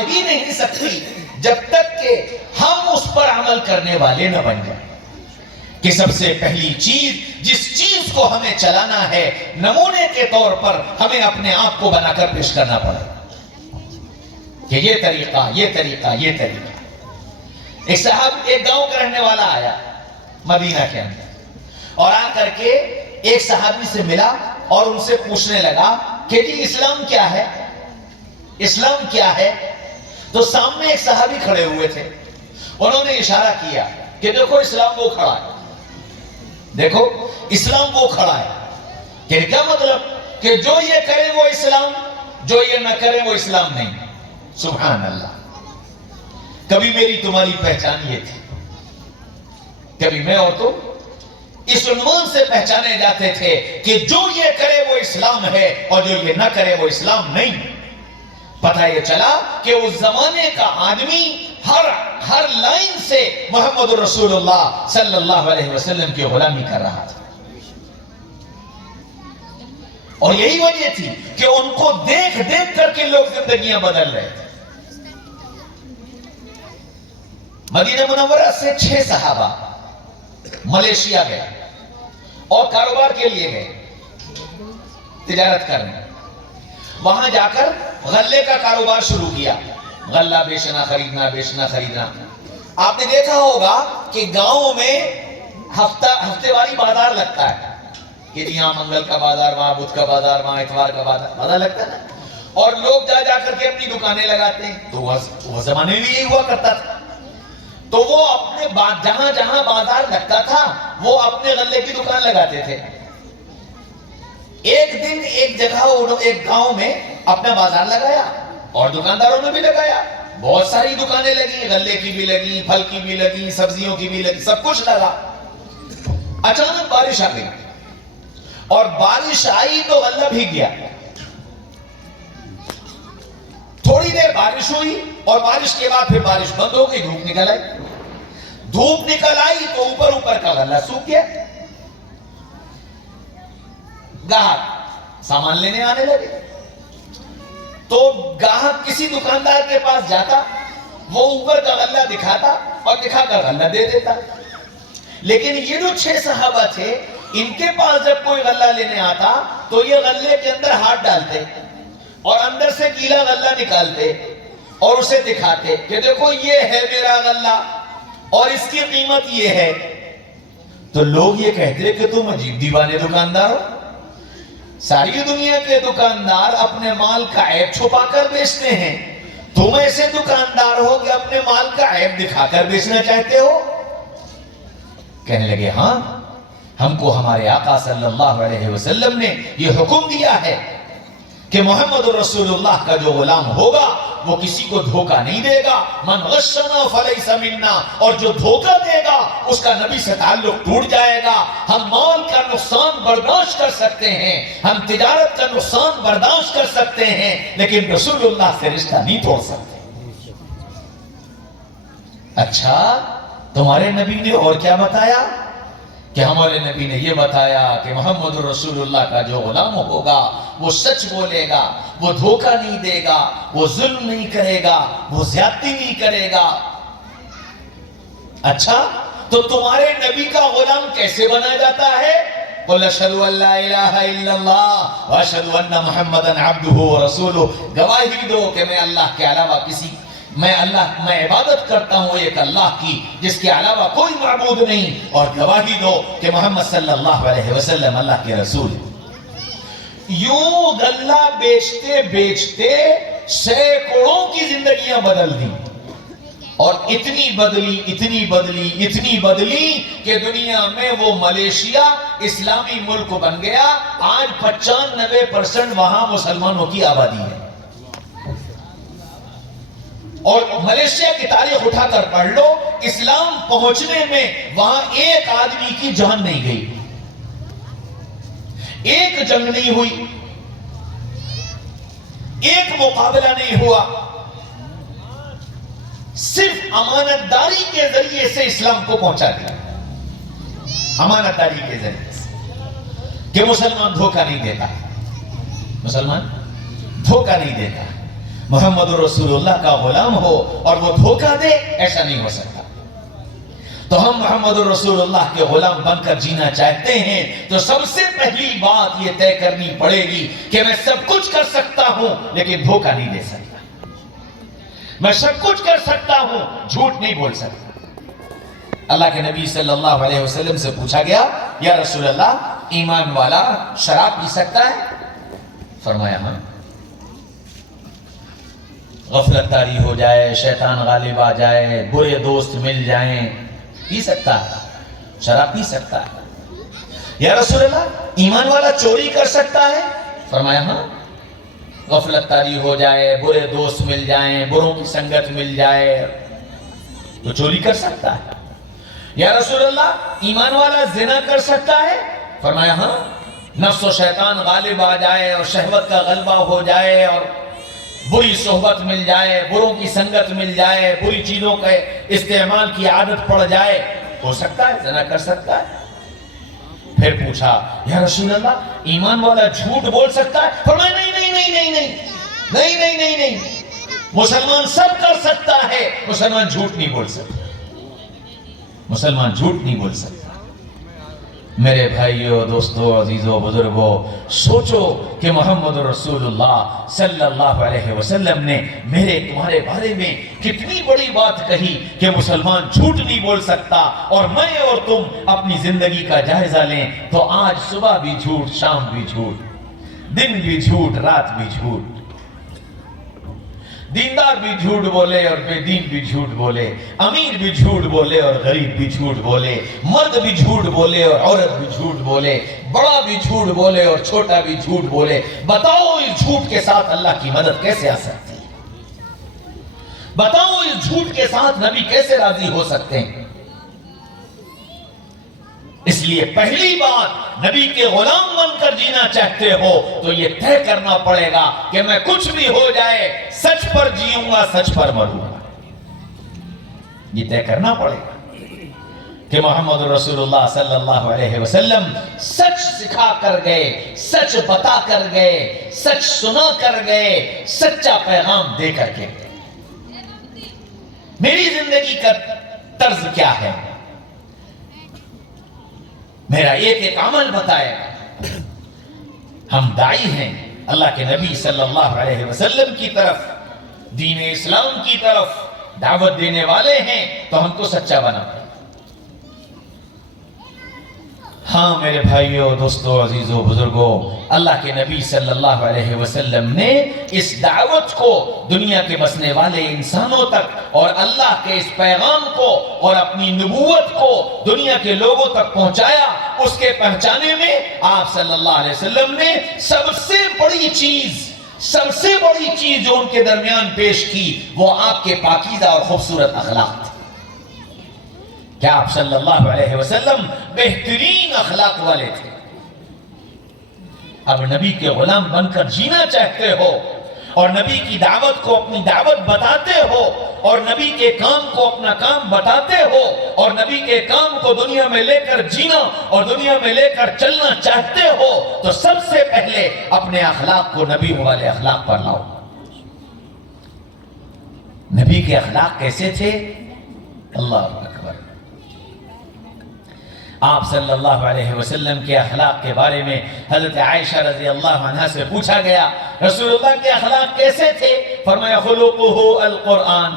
ہی نہیں سکتی جب تک کہ ہم اس پر عمل کرنے والے نہ بن جائیں. کہ سب سے پہلی چیز جس چیز کو ہمیں چلانا ہے نمونے کے طور پر ہمیں اپنے آپ کو بنا کر پیش کرنا پڑے کہ یہ طریقہ یہ طریقہ یہ طریقہ. ایک صاحب ایک گاؤں کا رہنے والا آیا مدینہ کے اندر اور آ کر کے ایک صحابی سے ملا اور ان سے پوچھنے لگا کہ جی اسلام کیا ہے, اسلام کیا ہے. تو سامنے ایک صحابی کھڑے ہوئے تھے, انہوں نے اشارہ کیا کہ دیکھو اسلام وہ کھڑا ہے, دیکھو اسلام وہ کھڑا ہے. کہ کیا مطلب کہ جو یہ کرے وہ اسلام, جو یہ نہ کرے وہ اسلام نہیں. سبحان اللہ. کبھی میری تمہاری پہچان یہ تھی, کبھی میں اور تو اس عنوان سے پہچانے جاتے تھے کہ جو یہ کرے وہ اسلام ہے اور جو یہ نہ کرے وہ اسلام نہیں. پتہ یہ چلا کہ اس زمانے کا آدمی ہر لائن سے محمد رسول اللہ صلی اللہ علیہ وسلم کی غلامی کر رہا تھا. اور یہی وجہ تھی کہ ان کو دیکھ دیکھ کر کے لوگ زندگیاں بدل رہے تھے. مدینہ منورہ سے 6 صحابہ ملیشیا گئے اور کاروبار کے لیے گئے, تجارت کرنے. وہاں جا کر غلے کا کاروبار شروع کیا, غلہ بیچنا خریدنا بیچنا خریدنا. آپ نے دیکھا ہوگا کہ گاؤں میں ہفتے واری بازار لگتا ہے کہ یہاں منگل کا بازار, وہاں بدھ کا بازار, وہاں اتوار کا بازار لگتا ہے نا, اور لوگ جا جا کر کے اپنی دکانیں لگاتے ہیں. تو وہ زمانے میں یہی ہوا کرتا تھا. تو وہ اپنے جہاں جہاں بازار لگتا تھا وہ اپنے غلے کی دکان لگاتے تھے. ایک دن ایک جگہ ایک گاؤں میں اپنا بازار لگایا اور دکانداروں نے بھی لگایا. بہت ساری دکانیں لگی, غلے کی بھی لگی, پھل کی بھی لگی, سبزیوں کی بھی لگی, سب کچھ لگا. اچانک بارش آ گئی اور بارش آئی تو غلہ بھیگ گیا. تھوڑی دیر بارش ہوئی اور بارش کے بعد پھر بارش بند ہو گئی, دھوپ نکل آئی. دھوپ نکل آئی تو اوپر کا غلہ سوکھ گیا. گاہک سامان لینے آنے لگے تو گاہک کسی دکاندار کے پاس جاتا, وہ اوپر کا غلہ دکھاتا اور دکھا کر غلہ دے دیتا. لیکن یہ جو 6 صحابہ تھے, ان کے پاس جب کوئی غلہ لینے آتا تو یہ غلے کے اندر ہاتھ ڈالتے اور اندر سے گیلا غلہ نکالتے اور اسے دکھاتے کہ دیکھو یہ ہے میرا غلہ اور اس کی قیمت یہ ہے. تو لوگ یہ کہتے کہ تم عجیب دیوانے دکاندار ہو. ساری دنیا کے دکاندار اپنے مال کا عیب چھپا کر بیچتے ہیں, تم ایسے دکاندار ہو کہ اپنے مال کا عیب دکھا کر بیچنا چاہتے ہو. کہنے لگے ہاں, ہم کو ہمارے آقا صلی اللہ علیہ وسلم نے یہ حکم دیا ہے کہ محمد رسول اللہ کا جو غلام ہوگا وہ کسی کو دھوکہ نہیں دے گا. من غشنا فلیس منا, اور جو دھوکہ دے گا اس کا نبی سے تعلق ٹوٹ جائے گا. ہم مال کا نقصان برداشت کر سکتے ہیں, ہم تجارت کا نقصان برداشت کر سکتے ہیں, لیکن رسول اللہ سے رشتہ نہیں توڑ سکتے. اچھا, تمہارے نبی نے اور کیا بتایا؟ کہ ہمارے نبی نے یہ بتایا کہ محمد رسول اللہ کا جو غلام ہوگا وہ سچ بولے گا, وہ دھوکہ نہیں دے گا, وہ ظلم نہیں کرے گا, وہ زیادتی نہیں کرے گا. اچھا, تو تمہارے نبی کا غلام کیسے بنا جاتا ہے؟ قُلْ أَشْهَدُ أَن لَا إِلَٰهَ إِلَّا اللَّهُ وَأَشْهَدُ أَنَّ مُحَمَّدًا عَبْدُهُ وَرَسُولُهُ. گواہی دو کہ میں اللہ کے علاوہ میں عبادت کرتا ہوں ایک اللہ کی جس کے علاوہ کوئی معبود نہیں, اور گواہی دو کہ محمد صلی اللہ علیہ وسلم اللہ کے رسول. یوں غلہ بیچتے بیچتے سینکڑوں کی زندگیاں بدل دی, اور اتنی بدلی کہ دنیا میں وہ ملیشیا اسلامی ملک بن گیا. آج 95% وہاں مسلمانوں کی آبادی ہے. اور ملیشیا کی تاریخ اٹھا کر پڑھ لو, اسلام پہنچنے میں وہاں ایک آدمی کی جان نہیں گئی, ایک جنگ نہیں ہوئی, ایک مقابلہ نہیں ہوا. صرف امانت داری کے ذریعے سے اسلام کو پہنچا دیا. امانت داری کے ذریعے سے کہ مسلمان دھوکہ نہیں دیتا, مسلمان دھوکہ نہیں دیتا. محمد رسول اللہ کا غلام ہو اور وہ دھوکہ دے، ایسا نہیں ہو سکتا۔ تو ہم محمد رسول اللہ کے غلام بن کر جینا چاہتے ہیں تو سب سے پہلی بات یہ طے کرنی پڑے گی کہ میں سب کچھ کر سکتا ہوں لیکن دھوکہ نہیں دے سکتا، میں سب کچھ کر سکتا ہوں جھوٹ نہیں بول سکتا۔ اللہ کے نبی صلی اللہ علیہ وسلم سے پوچھا گیا، یا رسول اللہ ایمان والا شراب پی سکتا ہے؟ فرمایا ہاں۔ غفلت طاری ہو جائے، شیطان غالب آ جائے، برے دوست مل جائیں، پی سکتا ہے، شراب پی سکتا ہے۔ یا رسول اللہ ایمان والا چوری کر سکتا ہے؟ فرمایا ہاں۔ غفلت طاری ہو جائے، برے دوست مل جائیں، بروں کی سنگت مل جائے تو چوری کر سکتا ہے۔ یا رسول اللہ ایمان والا زنا کر سکتا ہے؟ فرمایا ہاں۔ نفس و شیطان غالب آ جائے اور شہوت کا غلبہ ہو جائے اور بری صحبت مل جائے، بروں کی سنگت مل جائے، بری چیزوں کے استعمال کی عادت پڑ جائے، ہو سکتا ہے، زنا کر سکتا ہے۔ پھر پوچھا یا رسول اللہ ایمان والا جھوٹ بول سکتا ہے؟ فرمایا نہیں نہیں نہیں نہیں نہیں نہیں نہیں نہیں نہیں، مسلمان سب کر سکتا ہے، مسلمان جھوٹ نہیں بول سکتا، مسلمان جھوٹ نہیں بول سکتا۔ میرے بھائیوں، دوستوں، عزیزوں، بزرگوں، سوچو کہ محمد رسول اللہ صلی اللہ علیہ وسلم نے میرے تمہارے بارے میں کتنی بڑی بات کہی کہ مسلمان جھوٹ نہیں بول سکتا، اور میں اور تم اپنی زندگی کا جائزہ لیں تو آج صبح بھی جھوٹ، شام بھی جھوٹ، دن بھی جھوٹ، رات بھی جھوٹ، دیندار بھی جھوٹ بولے اور بے دین بھی جھوٹ بولے، امیر بھی جھوٹ بولے اور غریب بھی جھوٹ بولے، مرد بھی جھوٹ بولے اور عورت بھی جھوٹ بولے، بڑا بھی جھوٹ بولے اور چھوٹا بھی جھوٹ بولے۔ بتاؤ اس جھوٹ کے ساتھ اللہ کی مدد کیسے آ سکتی ہے؟ بتاؤ اس جھوٹ کے ساتھ نبی کیسے راضی ہو سکتے ہیں؟ اس لیے پہلی بات، نبی کے غلام بن کر جینا چاہتے ہو تو یہ طے کرنا پڑے گا کہ میں کچھ بھی ہو جائے سچ پر جیوں گا، سچ پر مروں گا۔ یہ طے کرنا پڑے گا کہ محمد رسول اللہ صلی اللہ علیہ وسلم سچ سکھا کر گئے، سچ بتا کر گئے، سچ سنا کر گئے، سچا پیغام دے کر کے گئے۔ میری زندگی کا طرز کیا ہے؟ میرا ایک عمل بتائے گا۔ ہم داعی ہیں اللہ کے نبی صلی اللہ علیہ وسلم کی طرف، دین اسلام کی طرف دعوت دینے والے ہیں تو ہم کو سچا بنا۔ ہاں میرے بھائیوں، دوستوں، عزیزوں، بزرگوں، اللہ کے نبی صلی اللہ علیہ وسلم نے اس دعوت کو دنیا کے بسنے والے انسانوں تک اور اللہ کے اس پیغام کو اور اپنی نبوت کو دنیا کے لوگوں تک پہنچایا۔ اس کے پہنچانے میں آپ صلی اللہ علیہ وسلم نے سب سے بڑی چیز جو ان کے درمیان پیش کی وہ آپ کے پاکیزہ اور خوبصورت اخلاق تھے۔ کیا آپ صلی اللہ علیہ وسلم بہترین اخلاق والے تھے؟ اب نبی کے غلام بن کر جینا چاہتے ہو اور نبی کی دعوت کو اپنی دعوت بتاتے ہو اور نبی کے کام کو اپنا کام بتاتے ہو اور نبی کے کام کو دنیا میں لے کر جینا اور دنیا میں لے کر چلنا چاہتے ہو تو سب سے پہلے اپنے اخلاق کو نبی والے اخلاق پر لاؤ۔ نبی کے اخلاق کیسے تھے؟ اللہ اکبر۔ آپ صلی اللہ علیہ وسلم کے اخلاق کے بارے میں حضرت عائشہ رضی اللہ عنہ سے پوچھا گیا، رسول اللہ کے اخلاق کیسے تھے؟ فرمایا خلقہ القرآن،